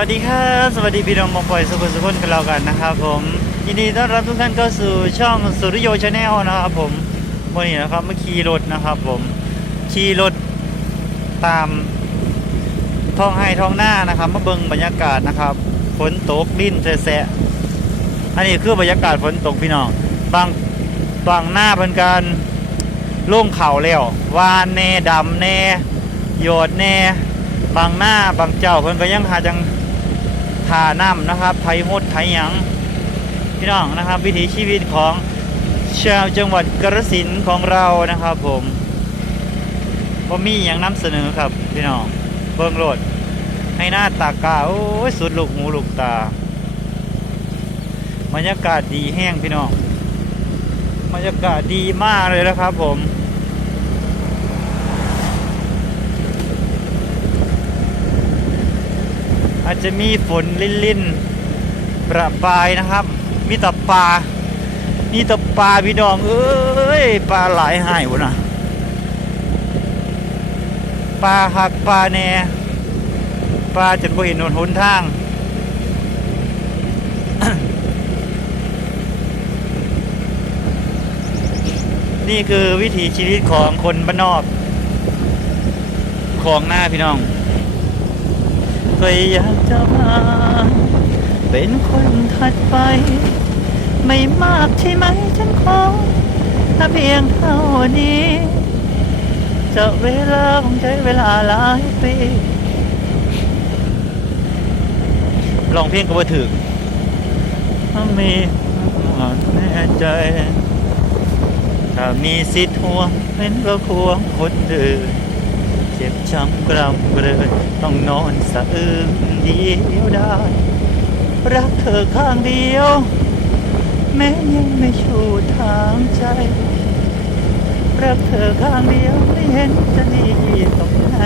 วัสดีครับสวัสดีพี่น้องมองปล่อยสุขสุขคนกันเรากันนะครับผมยินดีต้อนรับทุกท่านเข้าสู่ช่องสุริโยชาแนลนะครับผมวันนี้นะครับมาขี่รถนะครับผมขี่รถตามท้องไห้ท้องหน้านะครับมาเบิ่งบรรยากาศนะครับฝนตกลิ้นแสะอันนี้คือบรรยากาศฝนตกพี่น้องบางบางหน้าเป็นการล่งเข่าแล้ววานแน่ดำแน่โยดแน่บางหน้าบางเจ้าเพิ่นก็ยังหาจัง ทาน้ำนะครับไทยหดไทยหยังพี่น้องนะครับ วิถีชีวิตของชาวจังหวัดกระสินของเรานะครับ ผมผมมีอย่างนำเสนอครับพี่น้องเบิ่งโลดให้หน้าตากาโอ้ยสุดลูกหูลูกตาบรรยากาศดีแห้งพี่น้องบรรยากาศดีมากเลยนะครับผม อาจจะมีฝนลิ่นๆประปายนะครับ มีแตปลามีแตปลาพี่น้องเอ้ยปลาหลายหายวะนะปลาหักปลาแหน่ปลาจนบ่เห็นหนหนทางนี่คือวิถีชีวิตของคนบ้านนอก ของหน้าพี่น้อง ก็อยากจะมาเป็นคนถัดไป ไม่มากใช่ไหมฉันขอถ้าเพียงเท่านี้ จะเวลาคงใช้เวลาหลายปีลองเพลงก็ว่าถึกถ้ามีแน่ใจ ถ้ามีสิทธิ์ห่วงเป็นเพระควงคนอื่น จ็บช้ำกรำเรินต้องนอนสะอึงเดียวได้ รักเธอข้างเดียว แม้ยังไม่ชูทางใจ รักเธอข้างเดียวไม่เห็นจะดีตรงไหน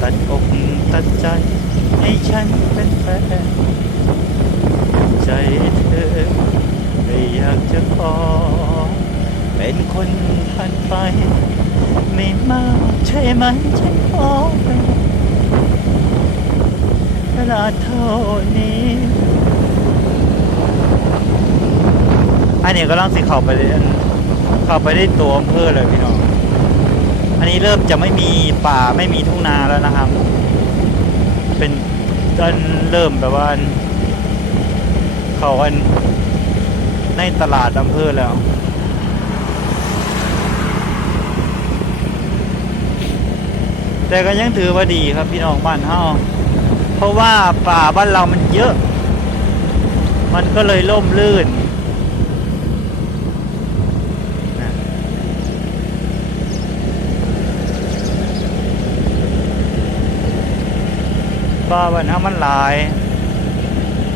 ตัดอกตัดใจ ให้ฉันเป็นแฟนใจเธอไม่อยากจะขอ เป็นคนถัดไป ไม่มากใช่ไหมฉันขอเป็นเวลาเท่านี้ อันนี้ก็ลังสิเข้าไปเลยเข้าไปได้ตัวอำเภอเลยพี่น้อง อันนี้เริ่มจะไม่มีป่าไม่มีทุ่งนาแล้วนะครับ เป็นเริ่มแบบว่าเขากันในตลาดอำเภอแล้ว แต่ก็ยังถือว่าดีครับพี่น้องบ้านเฮาเพราะว่าป่าบ้านเรามันเยอะ มันก็เลยล่มลื่นป่าบ้านเฮามันหลาย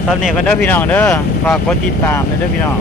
ตำเนียกันเด้อพี่น้องเด้อฝากกดติดตามด้วยเด้อพี่น้อง